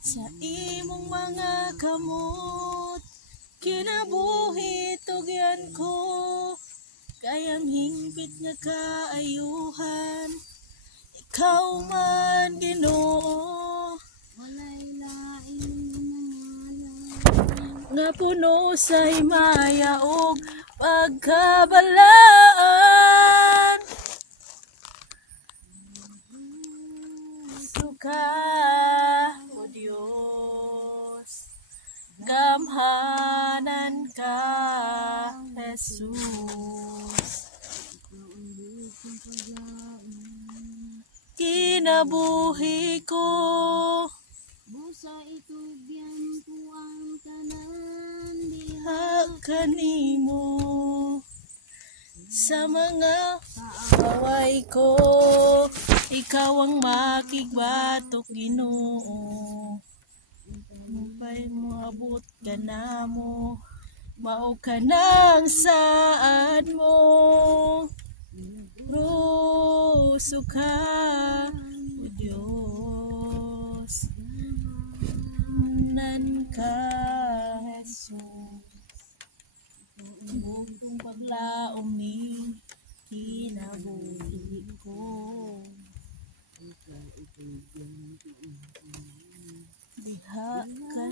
Sa imong mga kamot kinabuhi tugyan ko, kayang hingpit nga kaayuhan, ikaw man Ginoo. Walay lain Nga puno sa himaya ug pagkabalaan, suka o Dios, gamhanan ka Jesus. Kinabuhi ko busa itugyan ko ang tanan diha kanimo, sa mga away ko ikaw ang makigbatok Ginoo. Mupay mo abot ka na mo, mao ka ng saad mo, ruso ka o Diyos, nan ka Jesus. Bugtong paglaom ni kinabuhi ko, diha ka